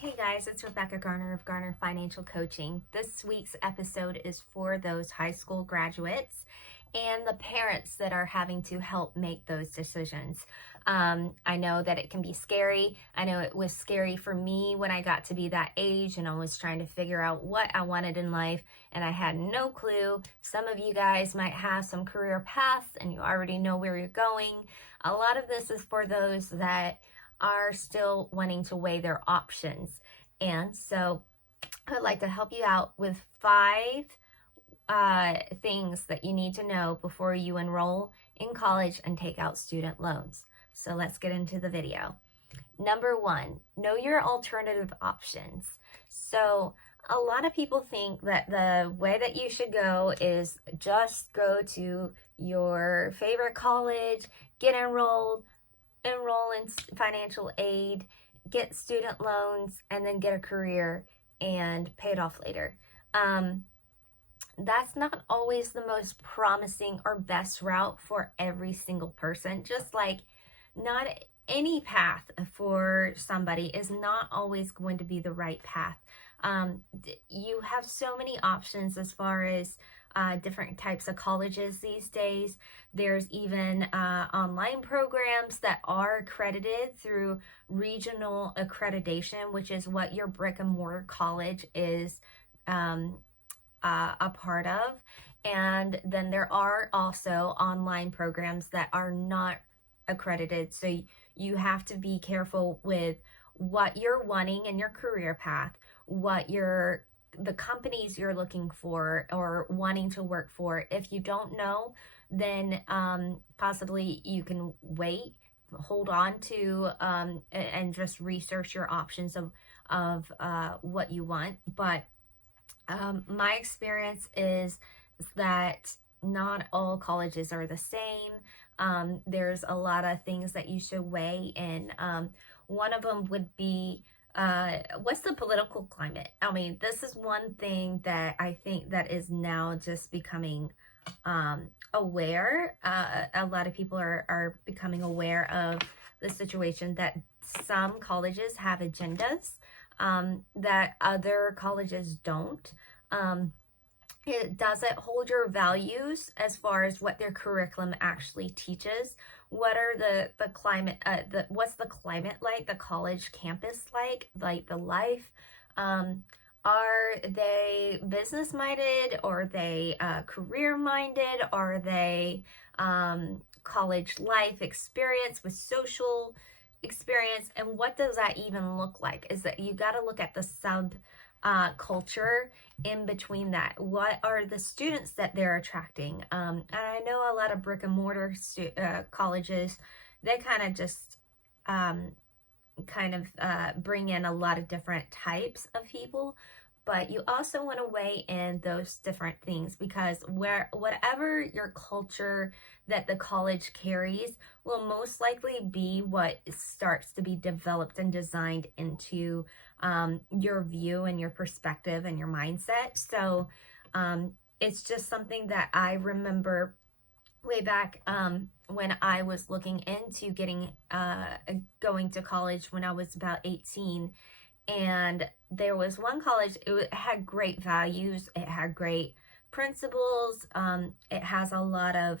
Hey guys, it's Rebecca Garner of Garner Financial Coaching. This week's episode is for those high school graduates and the parents that are having to help make those decisions. I know that it can be scary. I know it was scary for me when I got to be that age and I was trying to figure out what I wanted in life and I had no clue. Some of you guys might have some career paths and you already know where you're going. A lot of this is for those that are still wanting to weigh their options. And so I'd like to help you out with 5 things that you need to know before you enroll in college and take out student loans. So let's get into the video. Number 1, know your alternative options. So a lot of people think that the way that you should go is just go to your favorite college, get enrolled, enroll in financial aid, get student loans, and then get a career and pay it off later. That's not always the most promising or best route for every single person. Just like not any path for somebody is not always going to be the right path. You have so many options as far as different types of colleges these days. There's even online programs that are accredited through regional accreditation, which is what your brick and mortar college is a part of. And then there are also online programs that are not accredited. So you have to be careful with what you're wanting in your career path, what the companies you're looking for or wanting to work for. If you don't know, then possibly you can wait, hold on to, and just research your options of what you want. But my experience is that not all colleges are the same. There's a lot of things that you should weigh, and one of them would be what's the political climate? I mean, this is one thing that I think that is now just becoming aware. A lot of people are becoming aware of the situation that some colleges have agendas that other colleges don't. It doesn't hold your values as far as what their curriculum actually teaches. What are the climate, what's the climate like, the college campus like the life? Are they business minded? Or are they career minded? Are they college life experience with social experience? And what does that even look like? Is that you got to look at the culture in between that. What are the students that they're attracting? And I know a lot of brick and mortar colleges, they kind of just bring in a lot of different types of people, but you also want to weigh in those different things, because whatever your culture that the college carries will most likely be what starts to be developed and designed into your view and your perspective and your mindset. So it's just something that I remember way back when I was looking into going to college when I was about 18. And there was one college, it had great values, it had great principles, it has a lot of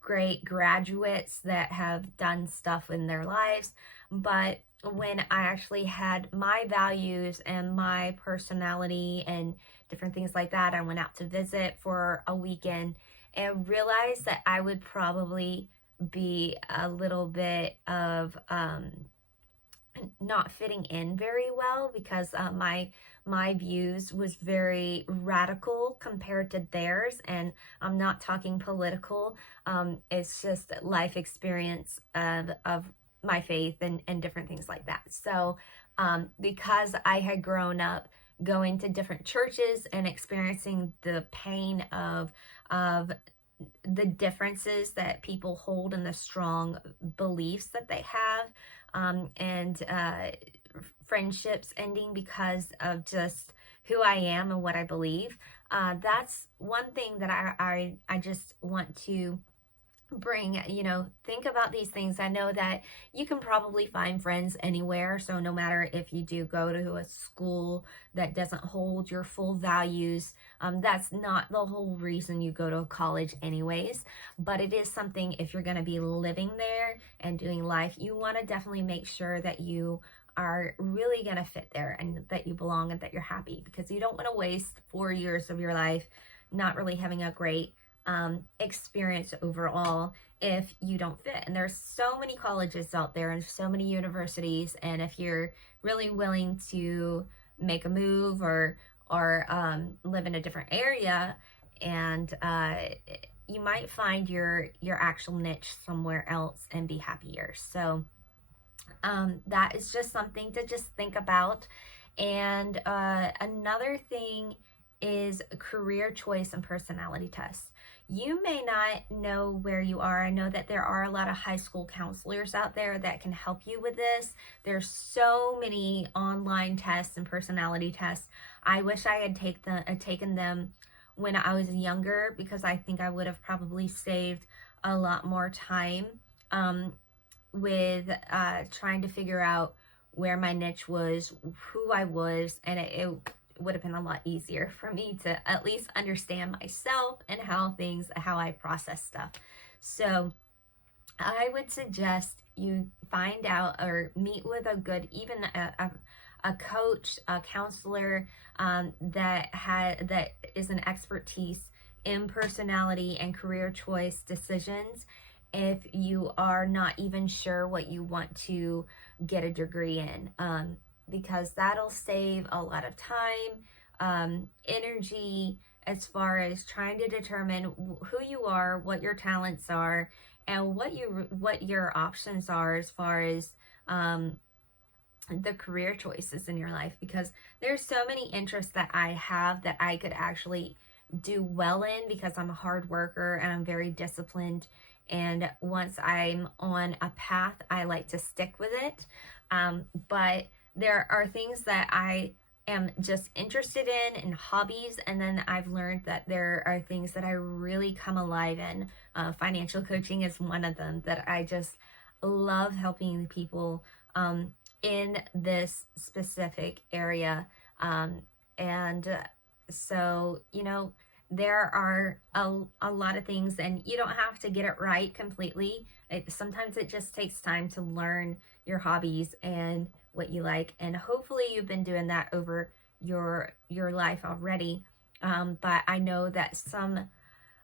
great graduates that have done stuff in their lives. But when I actually had my values and my personality and different things like that, I went out to visit for a weekend and realized that I would probably be a little bit of not fitting in very well, because my views was very radical compared to theirs. And I'm not talking political. It's just life experience of my faith and different things like that. So because I had grown up going to different churches and experiencing the pain of the differences that people hold and the strong beliefs that they have, and friendships ending because of just who I am and what I believe. That's one thing that I just want to bring, think about these things. I know that you can probably find friends anywhere. So no matter if you do go to a school that doesn't hold your full values, that's not the whole reason you go to a college anyways. But it is something, if you're going to be living there and doing life, you want to definitely make sure that you are really going to fit there and that you belong and that you're happy, because you don't want to waste 4 years of your life not really having a great experience overall if you don't fit. And there's so many colleges out there and so many universities, and if you're really willing to make a move or live in a different area, and you might find your actual niche somewhere else and be happier. So that is just something to just think about. And another thing is career choice and personality tests. You may not know where you are. I know that there are a lot of high school counselors out there that can help you with this. There's so many online tests and personality tests. I wish I had taken them when I was younger, because I think I would have probably saved a lot more time with trying to figure out where my niche was, who I was, and it would have been a lot easier for me to at least understand myself and how I process stuff. So I would suggest you find out or meet with a good, even a coach, a counselor that is an expertise in personality and career choice decisions, if you are not even sure what you want to get a degree in, because that'll save a lot of time, energy, as far as trying to determine who you are, what your talents are, and what your options are as far as the career choices in your life. Because there's so many interests that I have that I could actually do well in, because I'm a hard worker and I'm very disciplined, and once I'm on a path, I like to stick with it. But there are things that I am just interested in hobbies, and then I've learned that there are things that I really come alive in. Financial coaching is one of them, that I just love helping people in this specific area. So, there are a lot of things, and you don't have to get it right completely. Sometimes it just takes time to learn your hobbies and what you like, and hopefully you've been doing that over your life already. But I know that some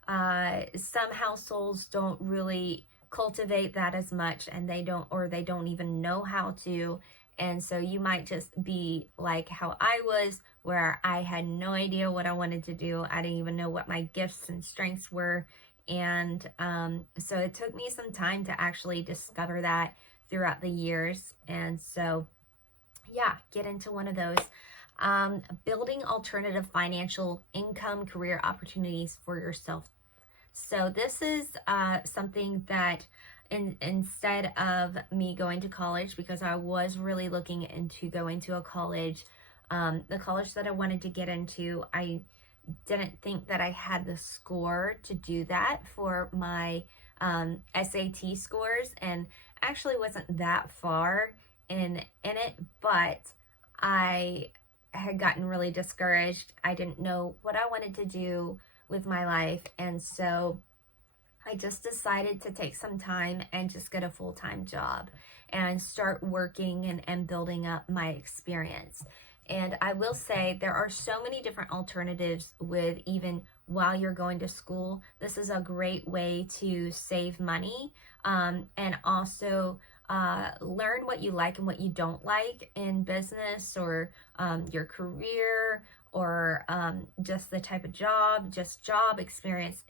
households don't really cultivate that as much, and they don't even know how to. And so you might just be like how I was, where I had no idea what I wanted to do. I didn't even know what my gifts and strengths were. And so it took me some time to actually discover that throughout the years. And so, yeah, get into one of those. Building alternative financial income career opportunities for yourself. So this is something that instead of me going to college, because I was really looking into going to a college, the college that I wanted to get into, I didn't think that I had the score to do that for my SAT scores, and actually wasn't that far in it, but I had gotten really discouraged. I didn't know what I wanted to do with my life, and so I just decided to take some time and just get a full-time job and start working and building up my experience. And I will say there are so many different alternatives with even while you're going to school. This is a great way to save money, and also learn what you like and what you don't like in business, or your career, or just the type of job. Just job experience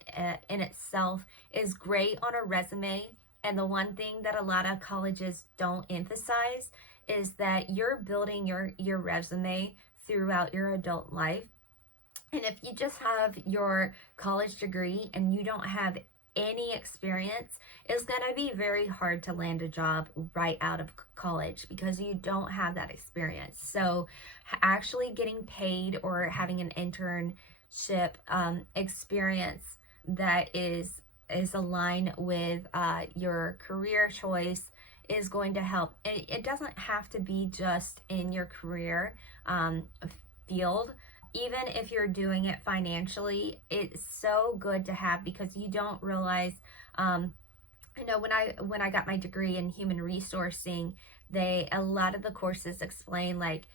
in itself is great on a resume. And the one thing that a lot of colleges don't emphasize is that you're building your resume throughout your adult life. And if you just have your college degree and you don't have any experience, it's going to be very hard to land a job right out of college, because you don't have that experience. So actually getting paid or having an internship experience that is is aligned with your career choice is going to help. It doesn't have to be just in your career field. Even if you're doing it financially, it's so good to have, because you don't realize. I know when I got my degree in human resourcing, a lot of the courses explain like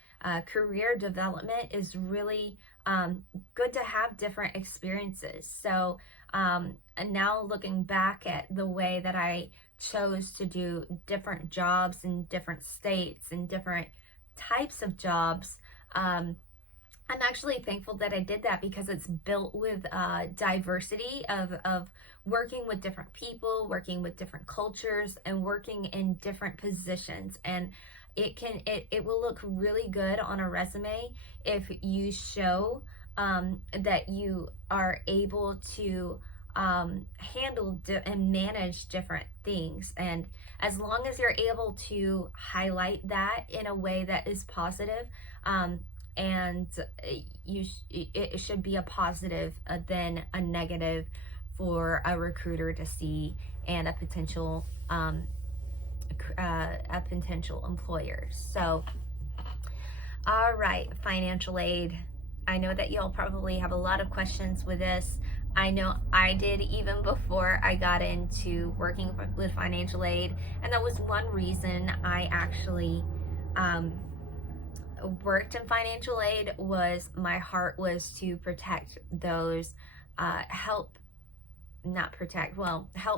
career development is really good to have different experiences. So and now looking back at the way that I chose to do different jobs in different states and different types of jobs, I'm actually thankful that I did that, because it's built with diversity of working with different people, working with different cultures, and working in different positions. And it will look really good on a resume if you show that you are able to handle and manage different things. And as long as you're able to highlight that in a way that is positive, and it should be a positive than a negative for a recruiter to see, and a potential employer. So, all right, financial aid. I know that y'all probably have a lot of questions with this. I know I did even before I got into working with financial aid, and that was one reason I actually worked in financial aid. Was my heart was to protect those, help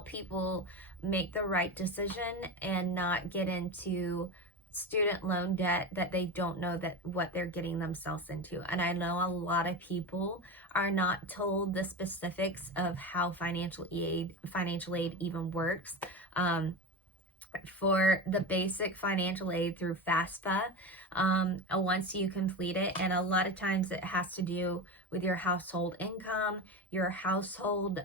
people make the right decision and not get into student loan debt that they don't know that what they're getting themselves into. And I know a lot of people are not told the specifics of how financial aid even works. For the basic financial aid through FAFSA, once you complete it, and a lot of times it has to do with your household income, your household,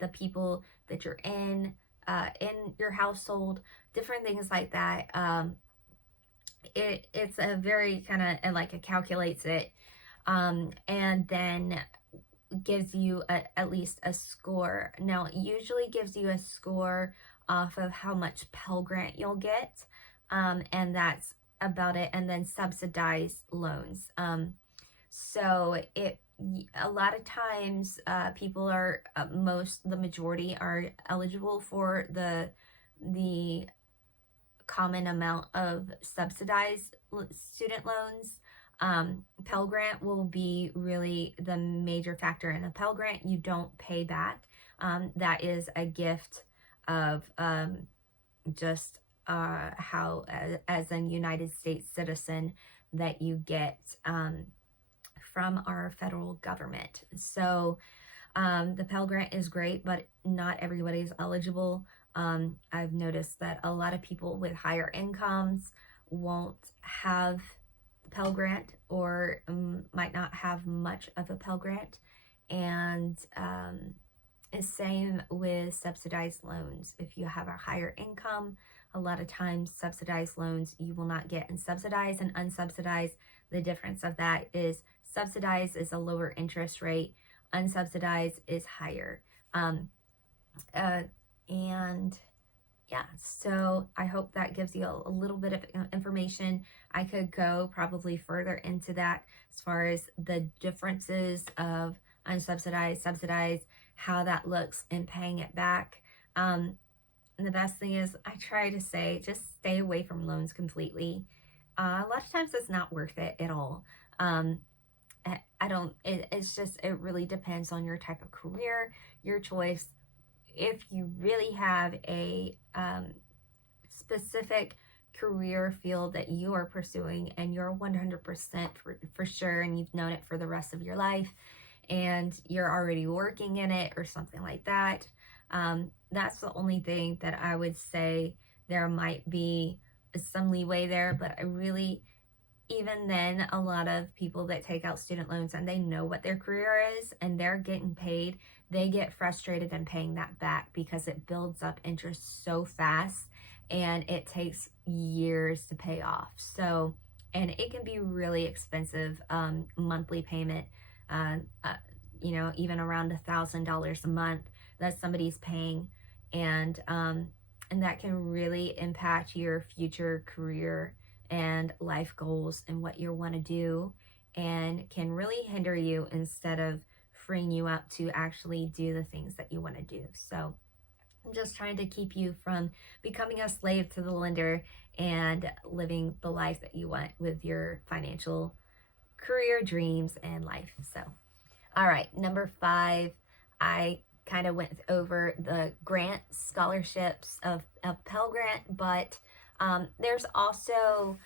the people that you're in your household, different things like that. It's a very kind of like it calculates it, and then gives you at least a score. Now, it usually gives you a score off of how much Pell Grant you'll get, and that's about it. And then subsidized loans. So a lot of times people are the majority are eligible for the common amount of subsidized student loans. Pell Grant will be really the major factor. In a Pell Grant, you don't pay back. That is a gift of just how, as a United States citizen, that you get from our federal government. So the Pell Grant is great, but not everybody's eligible. I've noticed that a lot of people with higher incomes won't have Pell Grant, or might not have much of a Pell Grant. And same with subsidized loans. If you have a higher income, a lot of times subsidized loans you will not get. And subsidized and unsubsidized, the difference of that is subsidized is a lower interest rate, unsubsidized is higher. And yeah, so I hope that gives you a little bit of information. I could go probably further into that as far as the differences of unsubsidized, subsidized, how that looks in paying it back. And the best thing is, I try to say, just stay away from loans completely. A lot of times it's not worth it at all. It really depends on your type of career, your choice. If you really have a specific career field that you are pursuing, and you're 100% for sure, and you've known it for the rest of your life, and you're already working in it or something like that, that's the only thing that I would say there might be some leeway there. But even then, a lot of people that take out student loans and they know what their career is and they're getting paid, they get frustrated in paying that back, because it builds up interest so fast and it takes years to pay off. So, and it can be really expensive, monthly payment, even around $1,000 a month. that somebody's paying, and that can really impact your future career and life goals and what you want to do, and can really hinder you instead of freeing you up to actually do the things that you want to do. So I'm just trying to keep you from becoming a slave to the lender and living the life that you want with your financial career dreams and life. So, all right, number 5, I kind of went over the grant scholarships of Pell Grant, but there's also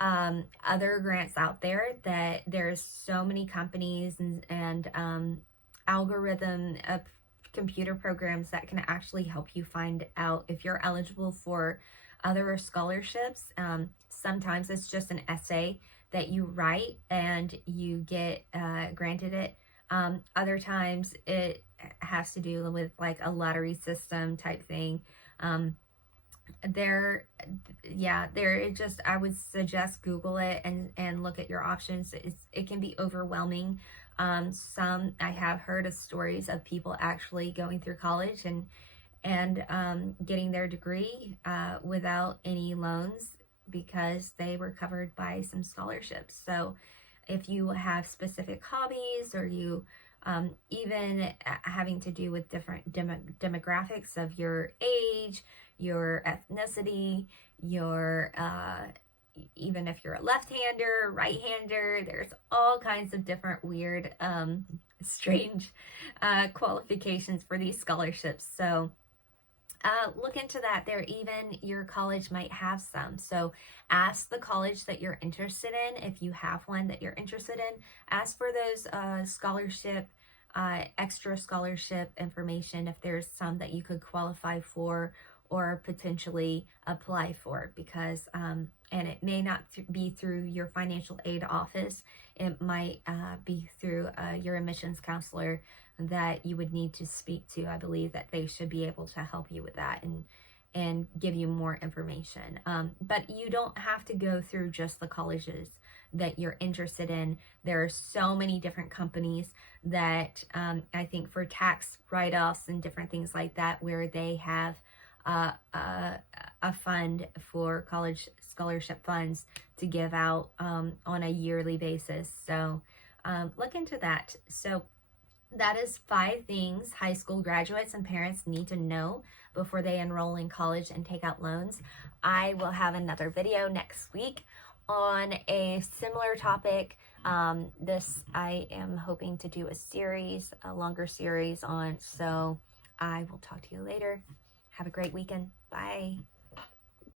other grants out there that there's so many companies and algorithm of computer programs that can actually help you find out if you're eligible for other scholarships. Sometimes it's just an essay that you write and you get granted it. Other times it has to do with like a lottery system type thing. There just, I would suggest Google it and look at your options. It can be overwhelming. Some, I have heard of stories of people actually going through college and getting their degree without any loans because they were covered by some scholarships. So if you have specific hobbies, or you even having to do with different demographics of your age, your ethnicity, your even if you're a left-hander, right-hander, there's all kinds of different weird, strange qualifications for these scholarships. So look into that. There, even your college might have some. So ask the college that you're interested in, if you have one that you're interested in. Ask for those scholarship, extra scholarship information if there's some that you could qualify for or potentially apply for, because and it may not be through your financial aid office. It might be through your admissions counselor that you would need to speak to. I believe that they should be able to help you with that and give you more information. But you don't have to go through just the colleges that you're interested in. There are so many different companies that I think for tax write-offs and different things like that, where they have a fund for college scholarship funds to give out on a yearly basis. So look into that. So that is 5 things high school graduates and parents need to know before they enroll in college and take out loans. I will have another video next week on a similar topic. This I am hoping to do a longer series on. So I will talk to you later. Have a great weekend. Bye.